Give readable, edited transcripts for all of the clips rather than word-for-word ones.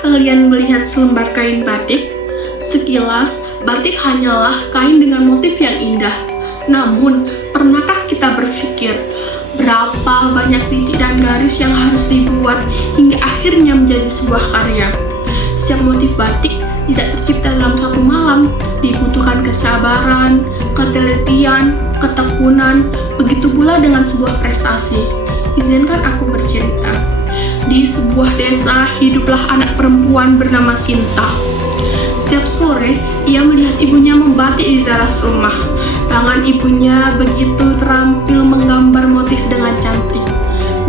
kalian melihat selembar kain batik? Sekilas, batik hanyalah kain dengan motif yang indah. Namun, pernahkah kita berpikir berapa banyak titik dan garis yang harus dibuat hingga akhirnya menjadi sebuah karya? Setiap motif batik tidak tercipta dalam satu malam, dibutuhkan kesabaran, ketelitian, ketekunan, begitu pula dengan sebuah prestasi. Izinkan aku bercerita. Di sebuah desa hiduplah anak perempuan bernama Sinta. Setiap sore, ia melihat ibunya membatik di teras rumah. Tangan ibunya begitu terampil menggambar motif dengan cantik.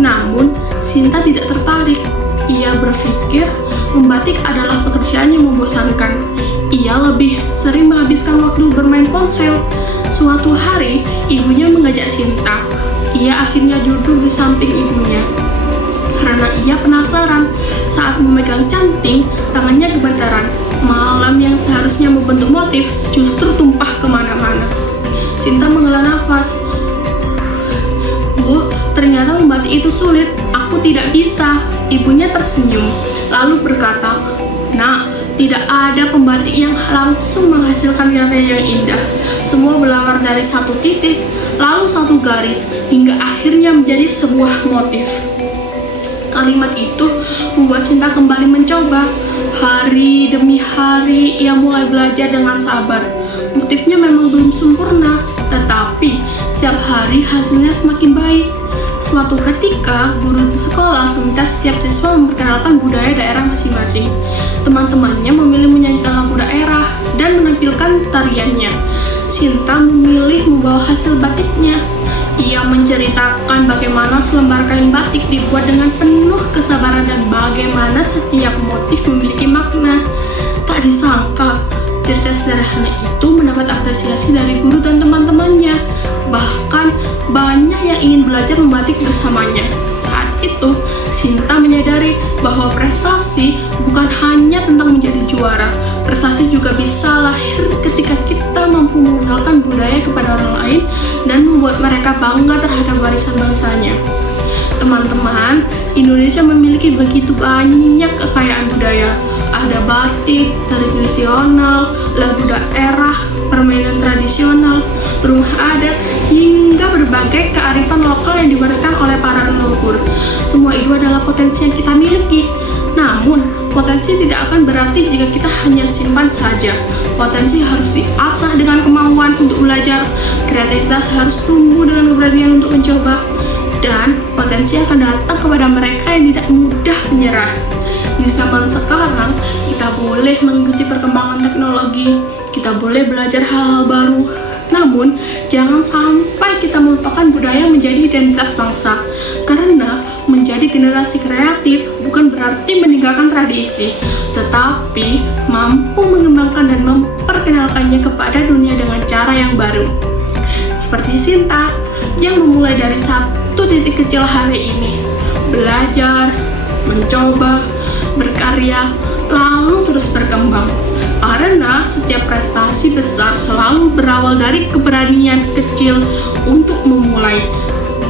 Namun, Sinta tidak tertarik. Ia berpikir membatik adalah pekerjaan yang membosankan. Ia lebih sering menghabiskan waktu bermain ponsel. Suatu hari, ibunya mengajak Sinta. Ia akhirnya duduk di samping ibunya. Karena ia penasaran, saat memegang canting, tangannya gebetaran. Malam yang seharusnya membentuk motif justru tumpah kemana-mana. Sinta menghela nafas. Bu, ternyata membatik itu sulit. Aku tidak bisa. Ibunya tersenyum, lalu berkata, Nak, tidak ada pembatik yang langsung menghasilkan karya yang indah. Semua berlakar dari satu titik, lalu satu garis, hingga akhirnya menjadi sebuah motif. Kalimat itu membuat Sinta kembali mencoba. Hari demi hari ia mulai belajar dengan sabar. Motifnya memang belum sempurna, tetapi setiap hari hasilnya semakin baik. Suatu ketika, guru di sekolah meminta setiap siswa memperkenalkan budaya daerah masing-masing. Teman-temannya memilih menyanyikan lagu daerah dan menampilkan tariannya. Sinta memilih membawa hasil batiknya. Ia menceritakan bagaimana selembar kain batik dibuat dengan penuh kesabaran dan bagaimana setiap motif memiliki makna. Tak disangka, cerita sederhana itu mendapat apresiasi dari guru dan teman-temannya. Bahkan, banyak yang ingin belajar membatik bersamanya. Saat itu, Sinta menyadari bahwa prestasi bukan hanya tentang menjadi juara. Prestasi juga bisa lahir ketika kita mampu mengenalkan budaya kepada orang lain dan membuat mereka bangga terhadap warisan bangsanya. Teman-teman, Indonesia memiliki begitu banyak kekayaan budaya. Ada batik, tari tradisional, lagu daerah, permainan tradisional, rumah adat, hingga berbagai kearifan lokal yang diwariskan oleh para leluhur. Semua itu adalah potensi yang kita miliki. Namun, potensi tidak akan berarti jika kita hanya simpan saja. Potensi harus diasah dengan kemauan untuk belajar, kreativitas harus tumbuh dengan keberanian untuk mencoba, dan potensi akan datang kepada mereka yang tidak mudah menyerah. Di zaman sekarang, kita boleh mengikuti perkembangan teknologi, kita boleh belajar hal-hal baru, namun jangan sampai kita melupakan budaya menjadi identitas bangsa. Karena menjadi generasi kreatif bukan berarti meninggalkan tradisi, tetapi mampu mengembangkan dan memperkenalkannya kepada dunia dengan cara yang baru. Seperti Sinta yang memulai dari satu titik kecil hari ini, belajar, mencoba, berkarya, lalu terus berkembang. Karena setiap prestasi besar selalu berawal dari keberanian kecil untuk memulai.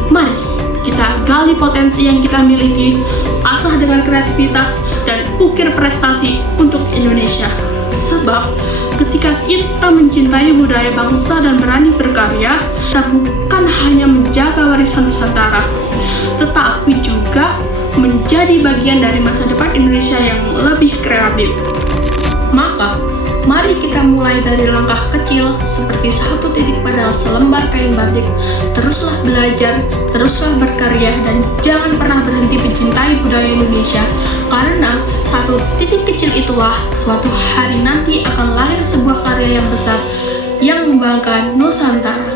Mari kita gali potensi yang kita miliki, asah dengan kreativitas, dan ukir prestasi untuk Indonesia. Sebab ketika kita mencintai budaya bangsa dan berani berkarya, kita bukan hanya menjaga warisan Nusantara, tetapi juga menjadi bagian dari masa depan Indonesia yang lebih kreatif. Maka, mari kita mulai dari langkah kecil seperti satu titik pada selembar kain batik. Teruslah belajar, teruslah berkarya, dan jangan pernah berhenti mencintai budaya Indonesia. Karena satu titik kecil itulah suatu hari nanti akan lahir sebuah karya yang besar yang membanggakan Nusantara.